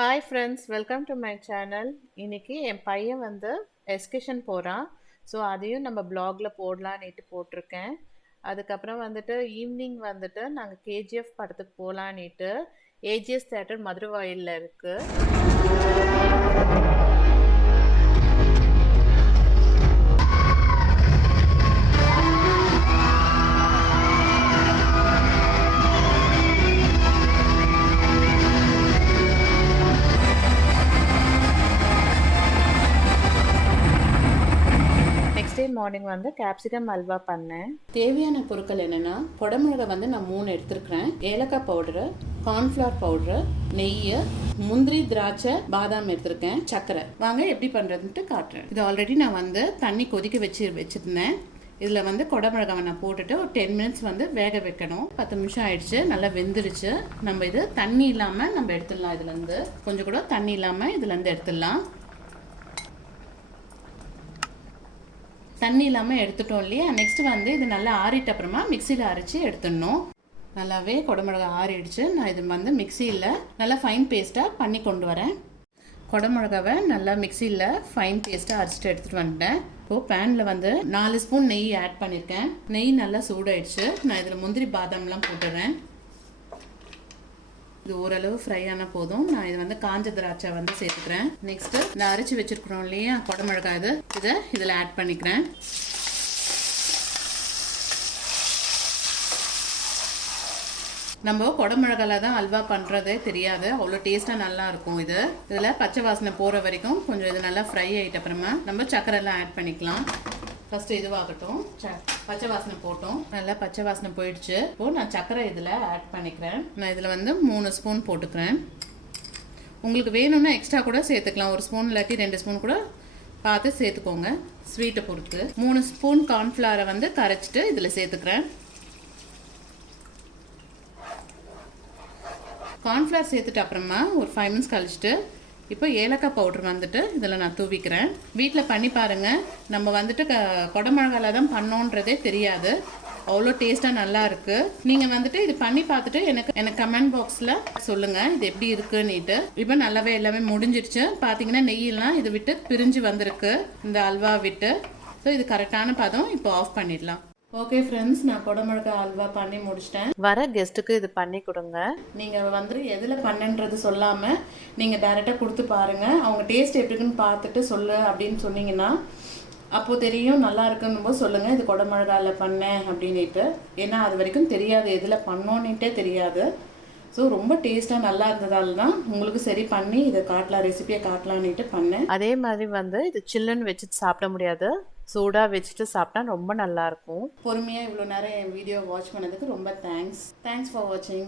Hi friends, welcome to my channel. இன்னைக்கு என் பையன் வந்து எஸ்கர்ஷன் போகிறான். ஸோ அதையும் நம்ம பிளாகில் போடலான்னுட்டு போட்டிருக்கேன். அதுக்கப்புறம் வந்துட்டு ஈவினிங் வந்துட்டு நாங்கள் கேஜிஎஃப் படத்துக்கு போகலான்னுட்டு ஏஜிஎஸ் தேட்டர் மதுரவாயிலில் இருக்குது. மார்னிங் வந்து கேப்சிகம் அல்வா பண்ணேன். தேவையான பொருட்கள் என்னென்னா, குடமிளகா வந்து நான் 3 எடுத்துருக்கிறேன், ஏலக்காய் பவுடரு, கார்ன்ஃப்ளவர் பவுடரு, நெய், முந்திரி, திராட்சை, பாதாம் எடுத்திருக்கேன், சர்க்கரை. வாங்க எப்படி பண்ணுறதுன்ட்டு காட்டுறேன். இது ஆல்ரெடி நான் வந்து தண்ணி கொதிக்க வச்சுருந்தேன். இதில் வந்து குடமிளகாவை நான் போட்டுட்டு ஒரு 10 மினிட்ஸ் வந்து வேக வைக்கணும். 10 நிமிஷம் ஆயிடுச்சு, நல்லா வெந்துருச்சு. நம்ம இது தண்ணி இல்லாமல் நம்ம எடுத்துடலாம். இதுலேருந்து கொஞ்சம் கூட தண்ணி இல்லாமல் இதுலேருந்து எடுத்துடலாம். தண்ணி இல்லாமல் எடுத்துட்டோம் இல்லையா. நெக்ஸ்ட் வந்து இது நல்லா ஆறிட்ட அப்புறமா மிக்சியில் அரைச்சி எடுத்துடணும். நல்லாவே குடமிளகா ஆறிடுச்சு. நான் இது வந்து மிக்சியில் நல்லா ஃபைன் பேஸ்ட்டாக பண்ணி கொண்டு வரேன். குடமிளகாவை நல்லா மிக்சியில் ஃபைன் பேஸ்ட்டாக அரைச்சிட்டு எடுத்துகிட்டு வந்துட்டேன். இப்போது பேனில் வந்து 4 ஸ்பூன் நெய் ஆட் பண்ணியிருக்கேன். நெய் நல்லா சூடாயிடுச்சு. நான் இதில் முந்திரி பாதாம்லாம் போட்டுடுறேன். இது ஓரளவு ஃப்ரை ஆன போதும் நான் இது வந்து காஞ்ச திராட்சை வந்து சேர்த்துக்கிறேன். நெக்ஸ்ட் நான் அரைச்சி வச்சிருக்கிறோம் இல்லையா குடமிளகா, இதை இதில் ஆட் பண்ணிக்கிறேன். நம்ம குடமிளகால தான் அல்வா பண்ணுறதே தெரியாது, அவ்வளோ டேஸ்ட்டாக நல்லா இருக்கும். இதில் பச்சை வாசனை போகிற வரைக்கும் கொஞ்சம் இது நல்லா ஃப்ரை ஆகிட்ட அப்புறமா நம்ம சர்க்கரைலாம் ஆட் பண்ணிக்கலாம். ஃபஸ்ட்டு இதுவாகட்டும். பச்சை வாசனை போட்டோம், நல்லா பச்சை வாசனை போயிடுச்சு. இப்போது நான் சர்க்கரை இதில் ஆட் பண்ணிக்கிறேன். நான் இதில் வந்து 3 ஸ்பூன் போட்டுக்கிறேன். உங்களுக்கு வேணும்னா எக்ஸ்ட்ரா கூட சேர்த்துக்கலாம். 1 ஸ்பூன் இல்லாட்டி 2 ஸ்பூன் கூட பார்த்து சேர்த்துக்கோங்க, ஸ்வீட்டை பொறுத்து. 3 ஸ்பூன் கார்ன்ஃப்ளவரை வந்து கரைச்சிட்டு இதில் சேர்த்துக்கிறேன். கார்ன்ஃப்ளவர் சேர்த்துட்டு அப்புறமா ஒரு 5 மினிட்ஸ் கழிச்சிட்டு இப்போ ஏலக்காய் பவுடர் வந்துட்டு இதில் நான் தூவிக்கிறேன். வீட்டில் பண்ணி பாருங்கள். நம்ம வந்துட்டு குடமிளகால தான் பண்ணோன்றதே தெரியாது, அவ்வளோ டேஸ்ட்டாக நல்லா இருக்குது. நீங்கள் வந்துட்டு இது பண்ணி பார்த்துட்டு எனக்கு கமெண்ட் பாக்ஸில் சொல்லுங்கள் இது எப்படி இருக்குன்னுட்டு. இப்போ நல்லாவே எல்லாமே முடிஞ்சிடுச்சு. பார்த்தீங்கன்னா நெய்யெல்லாம் இது விட்டு பிரிஞ்சு வந்திருக்கு இந்த அல்வா விட்டு. ஸோ இது கரெக்டான பதம். இப்போ ஆஃப் பண்ணிடலாம். ஓகே ஃப்ரெண்ட்ஸ், நான் குடமிளகா அல்வா பண்ணி முடிச்சிட்டேன். வர கெஸ்ட்டுக்கு இது பண்ணி கொடுங்க. நீங்கள் வந்து எதில் பண்ணுன்றது சொல்லாமல் நீங்கள் டைரெக்டாக கொடுத்து பாருங்கள். அவங்க டேஸ்ட் எப்படி இருக்குன்னு பார்த்துட்டு சொல்லு அப்படின்னு சொன்னீங்கன்னா அப்போது தெரியும். நல்லா இருக்குன்னு போது சொல்லுங்கள் இது குடமிளகாவில் பண்ணேன் அப்படின்ட்டு. ஏன்னா அது வரைக்கும் தெரியாது, எதில் பண்ணோன்னுட்டே தெரியாது. ஸோ ரொம்ப டேஸ்ட்டாக நல்லா இருந்ததால தான் உங்களுக்கு சரி பண்ணி இதை காட்டலாம், ரெசிபியை காட்டலான்னுட்டு பண்ணேன். அதே மாதிரி வந்து இது சில்லுன்னு வச்சுட்டு சாப்பிட முடியாது, சூடாக வச்சுட்டு சாப்பிட்டா ரொம்ப நல்லாயிருக்கும். பொறுமையாக இவ்வளோ நேரம் என் வீடியோ வாட்ச் பண்ணதுக்கு ரொம்ப தேங்க்ஸ் ஃபார் வாட்சிங்.